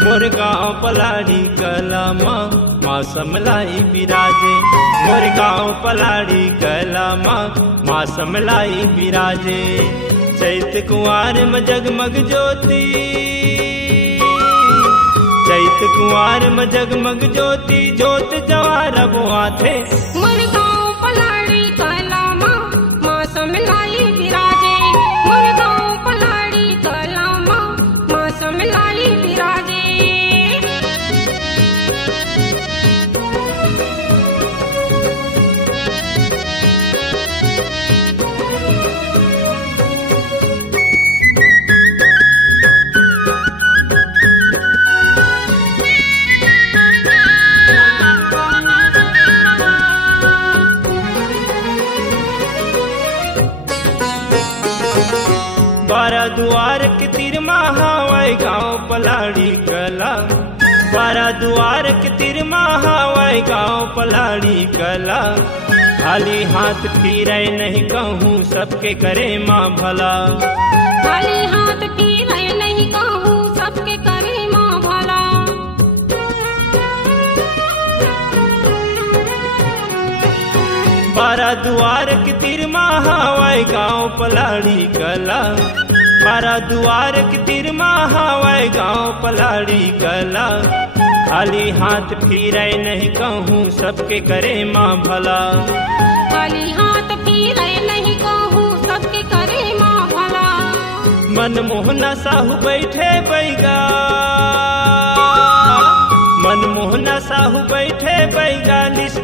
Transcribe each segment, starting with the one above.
मोर गाँव पलाड़ी कला माँ समलाई बिराजे। मोर गाँव पलाड़ी कला माँ समलाई बिराजे। चैत कुंवार में जगमग ज्योति, चैत कुंवार में जगमग ज्योति, जोत जवार बुआ थे। मोर गाँव पलाड़ी कला माँ समलाई बिराजे। मोर गाँव पलाड़ी कला माँ समलाई बिराजे। बारह दुआर के तीर महावाई गाँव पलाड़ी कला। बारह दुआर के तीर महावाई गाँव पलाड़ी कला। खाली हाथ फिरे नहीं कहूँ सबके करे माँ भला। खाली हाथ फिरे नहीं कहूँ सबके करे माँ भला। बारह दुआर के तीर महावाई गाँव पलाड़ी कला। बारह दुआर के तीर महावाई गाँव पलाड़ी कला। खाली हाथ फिरे नहीं कहूँ सबके करे माँ भला। खाली हाथ फिरे नहीं कहूँ सबके करे माँ भला। मनमोहना साहू बैठे बैगा, मनमोहना साहू बैठे बैगा,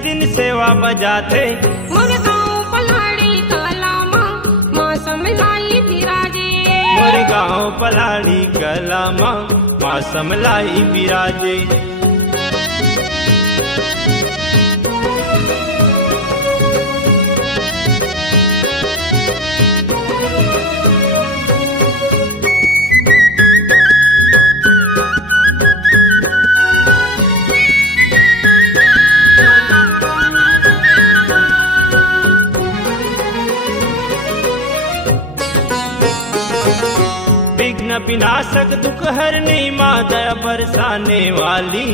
दिन सेवा बजाते। मोर गाँव पलाड़ी कला माँ समलाई बिराजे। मोर गाँव पलाड़ी कला माँ समलाई बिराजे। विघ्न विनाशक दुख हरनी माँ दया बरसाने वाली।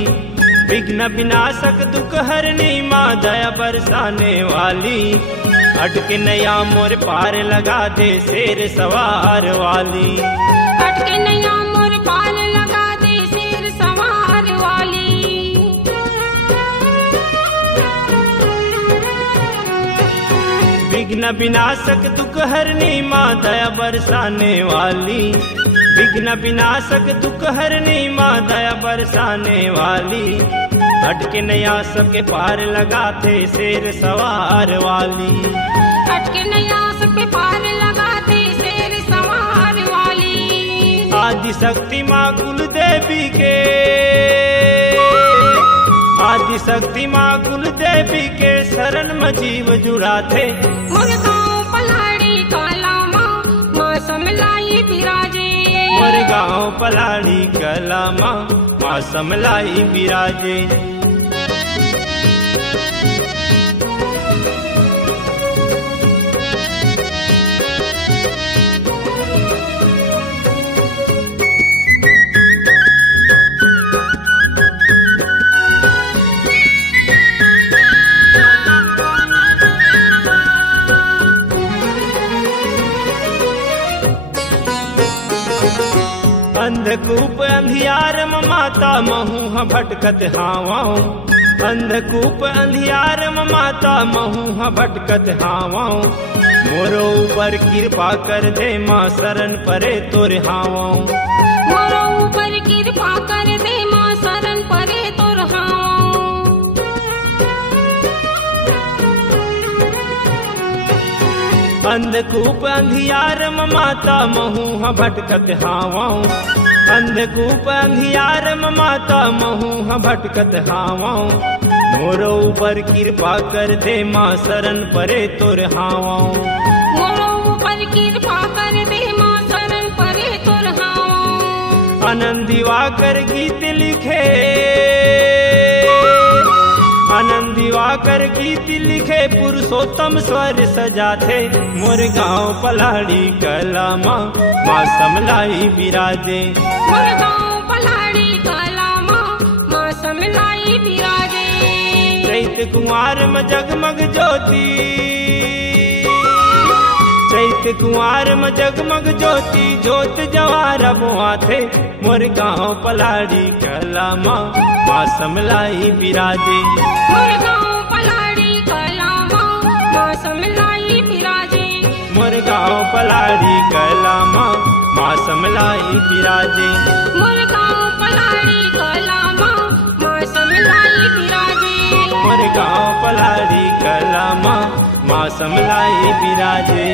विघ्न विनाशक दुख हरनी माँ दया बरसाने वाली। अटके नया मोर पार लगा दे शेर सवार वाली। अटके नया मोर पार लगा दे शेर सवार वाली। विघ्न विनाशक दुख हरनी माँ दया बरसाने वाली। विघ्न विनाशक दुख हरनी माँ दया बरसाने वाली। अटके नया सबके पार लगाते शेर सवार वाली। अटके नया सबके पार लगाते शेर सवार वाली। आदि शक्ति माँ कुल देवी के, आदि शक्ति माँ कुल देवी के शरण में जीव जुड़ाते। मोर गाँव पलाड़ी कला माँ समलाई बिराजे। मोर गाँव पलाड़ी कला माँ समलाई बिराजे। अंधकूप अंधियार में माता महू भटकत हावाओ। अंधकूप अंधियार में माता महू भटकत हावाओ। मोरो ऊपर कृपा कर दे माँ शरण परे तोर हावाओ। मोरो ऊपर कृपा कर दे माँ शरण परे तोर हावाओ। अंधकूप अंधियार में माता महू भटकत हावाओ। अंधकूप अंधियार में माता महू भटकत हावाओ। मोरो ऊपर कृपा कर दे माँ शरण परे तोर हावाओ। मोरो ऊपर कृपा कर दे माँ आनंद दिवाकर गीत लिखे, आनंद दिवाकर गीत लिखे, पुरुषोत्तम स्वर सजाते, मोर गाँव पलाड़ी कला माँ, माँ समलाई विराजे। मोर गाँव पलाड़ी कला माँ, माँ समलाई विराजे। चैत कुंवार में जगमग ज्योति, चैत कुंवार में जगमग ज्योति, ज्योत जवार बुआथे, मोर गाँव पलाड़ी कला माँ, माँ समलाई विराजे। मोर गाँव पलाड़ी कला माँ, माँ समलाई विराजे। मोर गाँव पलाड़ी कला माँ, माँ समलाई विराजे। मोर गाँव पलाड़ी कला माँ, माँ समलाई विराजे। मोर गाँव पलाड़ी कला माँ, माँ समलाई विराजे।